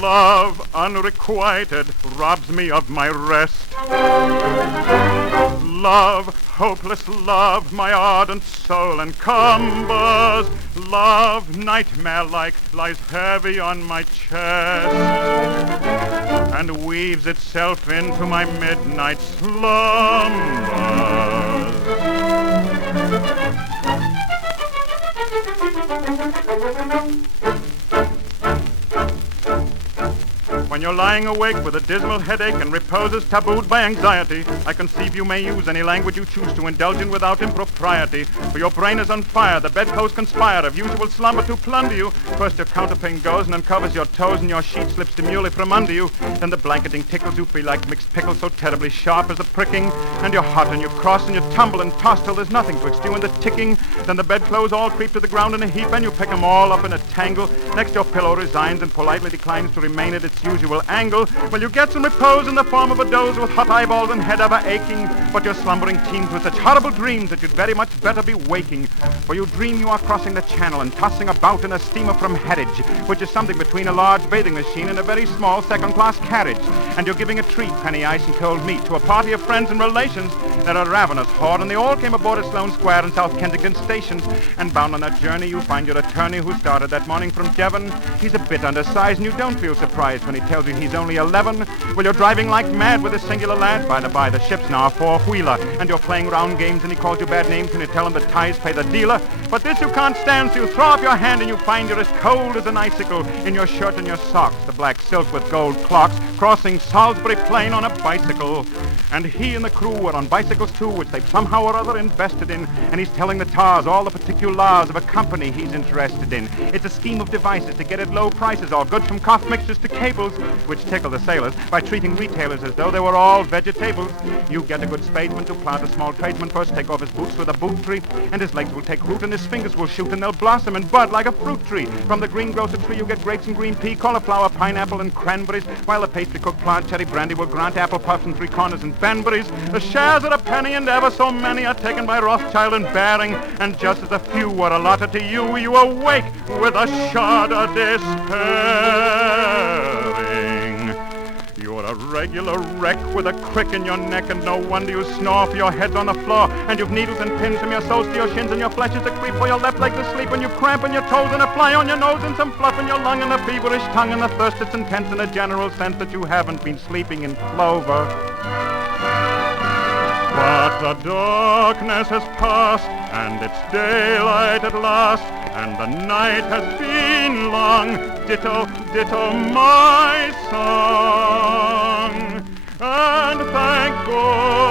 Love unrequited robs me of my rest. Love, hopeless love, my ardent soul encumbers. Love, nightmare-like, lies heavy on my chest and weaves itself into my midnight slumbers. When you're lying awake with a dismal headache and repose is tabooed by anxiety, I conceive you may use any language you choose to indulge in without impropriety. For your brain is on fire, the bedclothes conspire of usual slumber to plunder you. First your counterpane goes and uncovers your toes, and your sheet slips demurely from under you. Then the blanketing tickles you, feel like mixed pickles, so terribly sharp as the pricking. And you're hot and you cross and you tumble and toss till there's nothing twixt you and the ticking. Then the bedclothes all creep to the ground in a heap, and you pick them all up in a tangle. Next your pillow resigns and politely declines to remain at its usual angle. Well, you get some repose in the form of a doze with hot eyeballs and head ever aching, but your slumbering teems with such horrible dreams that you'd very much better be waking. For you dream you are crossing the channel and tossing about in a steamer from Harwich, which is something between a large bathing machine and a very small second-class carriage. And you're giving a treat, penny ice and cold meat, to a party of friends and relations that are ravenous horde, and they all came aboard at Sloane Square and South Kensington stations. And bound on that journey you find your attorney who started that morning from Devon. He's a bit undersized and you don't feel surprised when he tells you he's only 11. Well, you're driving like mad with a singular lad. By the by, the ship's now a four-wheeler, and you're playing round games and he calls you bad names and you tell him that ties pay the dealer. But this you can't stand, so you throw up your hand and you find you're as cold as an icicle in your shirt and your socks, the black silk with gold clocks, crossing Salisbury Plain on a bicycle. And he and the crew were on bicycles too, which they've somehow or other invested in, and he's telling the tars all the particulars of a company he's interested in. It's a scheme of devices to get at low prices, all goods from cough mixtures to cables, which tickle the sailors by treating retailers as though they were all vegetables. You get a good spadesman to plant a small tradesman first, take off his boots with a boot tree, and his legs will take root and his fingers will shoot and they'll blossom and bud like a fruit tree. From the greengrocer tree you get grapes and green pea, cauliflower, pineapple and cranberries, while the pastry cook plant cherry brandy will grant apple puffs and three corners and banberries. The shares at a penny and ever so many are taken by Rothschild and Baring, and just as a few were allotted to you, you awake with a shudder despairing. You're a regular wreck with a crick in your neck, and no wonder you snore, for your head's on the floor, and you've needles and pins from your soles to your shins, and your flesh is a creep for your left leg's asleep, and you cramp in your toes and a fly on your nose and some fluff in your lung and a feverish tongue and a thirst that's intense in a general sense that you haven't been sleeping in clover. But the darkness has passed, and it's daylight at last, and the night has been long, ditto, ditto my song. And thank God